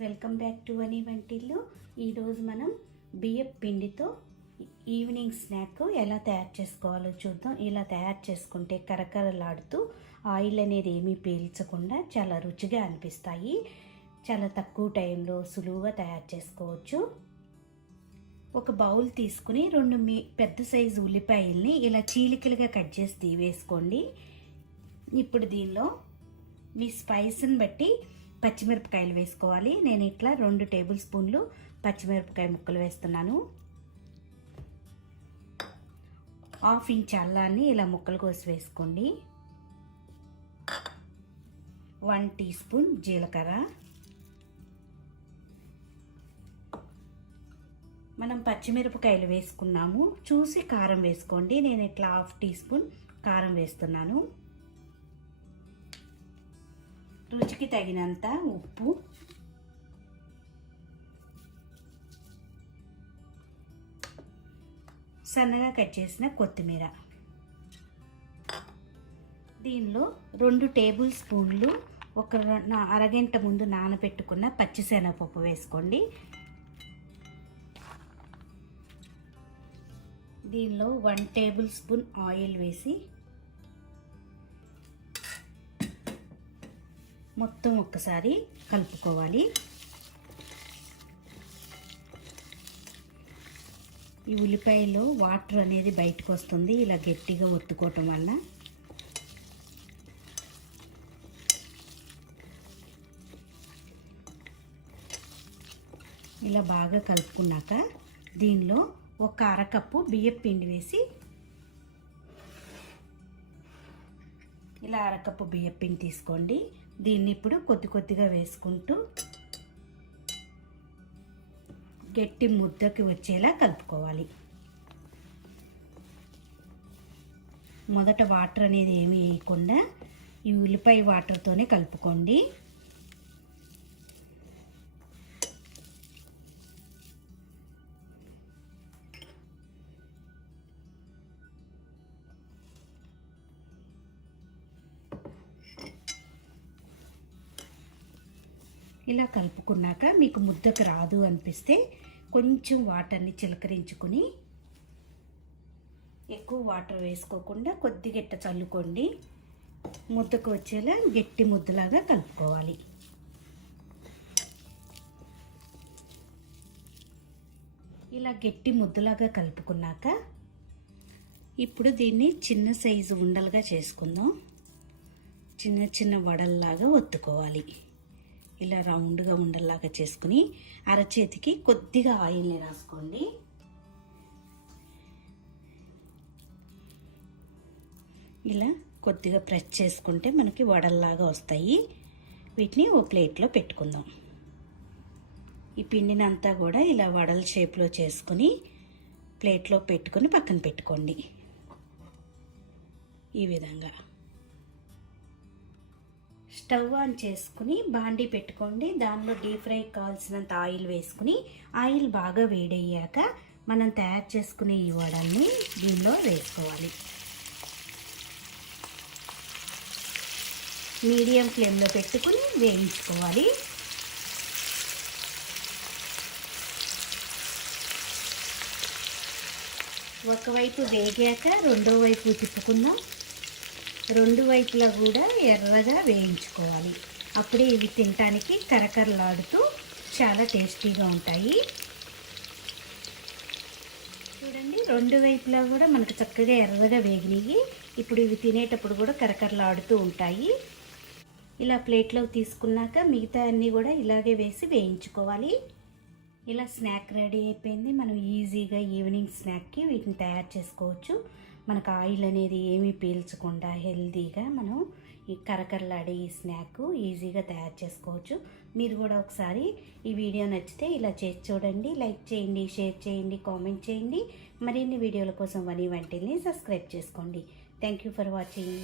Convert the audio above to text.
Welcome back to వని వంటిల్లు. ఈరోజు మనం బియ్యం పిండితో ఈవినింగ్ స్నాక్ ఎలా తయారు చేసుకోవాలో చూద్దాం. ఇలా తయారు చేసుకుంటే కరకరలాడుతూ ఆయిల్ అనేది ఏమీ పీల్చకుండా చాలా రుచిగా అనిపిస్తాయి. చాలా తక్కువ టైంలో సులువుగా తయారు చేసుకోవచ్చు. ఒక బౌల్ తీసుకుని 2 పెద్ద సైజు ఉల్లిపాయల్ని ఇలా చీలికలుగా కట్ చేసి వేసుకోండి. ఇప్పుడు దీనిలో మీ స్పైస్ని బట్టి పచ్చిమిరపకాయలు వేసుకోవాలి. నేను ఇట్లా 2 టేబుల్ స్పూన్లు పచ్చిమిరపకాయ ముక్కలు వేస్తున్నాను. 1/2 ఇంచ్ అల్లాన్ని ఇలా ముక్కలు కోసి వేసుకోండి. 1 టీ స్పూన్ జీలకర్ర. మనం పచ్చిమిరపకాయలు వేసుకున్నాము, చూసి కారం వేసుకోండి. నేను ఇట్లా 1/2 టీ స్పూన్ కారం వేస్తున్నాను. రుచికి తగినంత ఉప్పు, సన్నగా కట్ చేసిన కొత్తిమీర. దీనిలో 2 టేబుల్ స్పూన్లు ఒక అరగంట ముందు నానబెట్టుకున్న పచ్చిశనగపప్పు వేసుకోండి. దీనిలో 1 టేబుల్ స్పూన్ ఆయిల్ వేసి మొత్తం ఒక్కసారి కలుపుకోవాలి. ఈ ఉల్లిపాయలో వాటర్ అనేది బయటకు వస్తుంది ఇలా గట్టిగా ఒత్తుకోవటం వల్ల. ఇలా బాగా కలుపుకున్నాక దీనిలో ఒక అరకప్పు బియ్యం పిండి వేసి ఇలా అరకప్పు బియ్యం పిండి తీసుకోండి. దీన్ని ఇప్పుడు కొద్దిగా వేసుకుంటూ గట్టి ముద్దకి వచ్చేలా కలుపుకోవాలి. మొదట వాటర్ అనేది ఏమీ వేయకుండా ఈ ఉల్లిపాయ వాటర్తోనే కలుపుకోండి. ఇలా కలుపుకున్నాక మీకు ముద్దకు రాదు అనిపిస్తే కొంచెం వాటర్ని చిలకరించుకుని, ఎక్కువ వాటర్ వేసుకోకుండా కొద్దిగా చల్లుకోండి. ముద్దకు వచ్చేలా గట్టి ముద్దలాగా కలుపుకోవాలి. ఇలా గట్టి ముద్దలాగా కలుపుకున్నాక ఇప్పుడు దీన్ని చిన్న సైజు ఉండలుగా చేసుకుందాం. చిన్న వడల్లాగా ఒత్తుకోవాలి. ఇలా రౌండ్గా ఉండలాగా చేసుకుని అరచేతికి కొద్దిగా ఆయిల్ని రాసుకోండి. ఇలా కొద్దిగా ప్రెస్ చేసుకుంటే మనకి వడల్లాగా వస్తాయి. వీటిని ఓ ప్లేట్లో పెట్టుకుందాం. ఈ పిండిని అంతా కూడా ఇలా వడల షేప్లో చేసుకుని ప్లేట్లో పెట్టుకొని పక్కన పెట్టుకోండి. ఈ విధంగా స్టవ్ ఆన్ చేసుకుని బాండీ పెట్టుకోండి. దానిలో డీప్ ఫ్రై కావాల్సినంత ఆయిల్ వేసుకుని ఆయిల్ బాగా వేడయ్యాక మనం తయారు చేసుకునే ఈ వడల్ని దీనిలో వేసుకోవాలి. మీడియం ఫ్లేమ్లో పెట్టుకుని వేయించుకోవాలి. ఒకవైపు వేగాక రెండో వైపు తిప్పుకుందాం. 2 వైపులా కూడా ఎర్రగా వేయించుకోవాలి. అప్పుడే ఇవి తినడానికి కరకరలాడుతూ చాలా టేస్టీగా ఉంటాయి. చూడండి, 2 వైపులా కూడా మనకు చక్కగా ఎర్రగా వేగినాయి. ఇప్పుడు ఇవి తినేటప్పుడు కూడా కరకరలాడుతూ ఉంటాయి. ఇలా ప్లేట్లోకి తీసుకున్నాక మిగతా అన్నీ కూడా ఇలాగే వేసి వేయించుకోవాలి. ఇలా స్నాక్ రెడీ అయిపోయింది. మనం ఈజీగా ఈవినింగ్ స్నాక్కి వీటిని తయారు చేసుకోవచ్చు. మనకు ఆయిల్ అనేది ఏమీ పీల్చకుండా హెల్తీగా మనం ఈ కరకరలాడే ఈ స్నాక్ ఈజీగా తయారు చేసుకోవచ్చు. మీరు కూడా ఒకసారి ఈ వీడియో నచ్చితే ఇలా చేసి చూడండి. లైక్ చేయండి, షేర్ చేయండి, కామెంట్ చేయండి. మరిన్ని వీడియోల కోసం వని వంటిల్ని సబ్స్క్రైబ్ చేసుకోండి. Thank you for watching.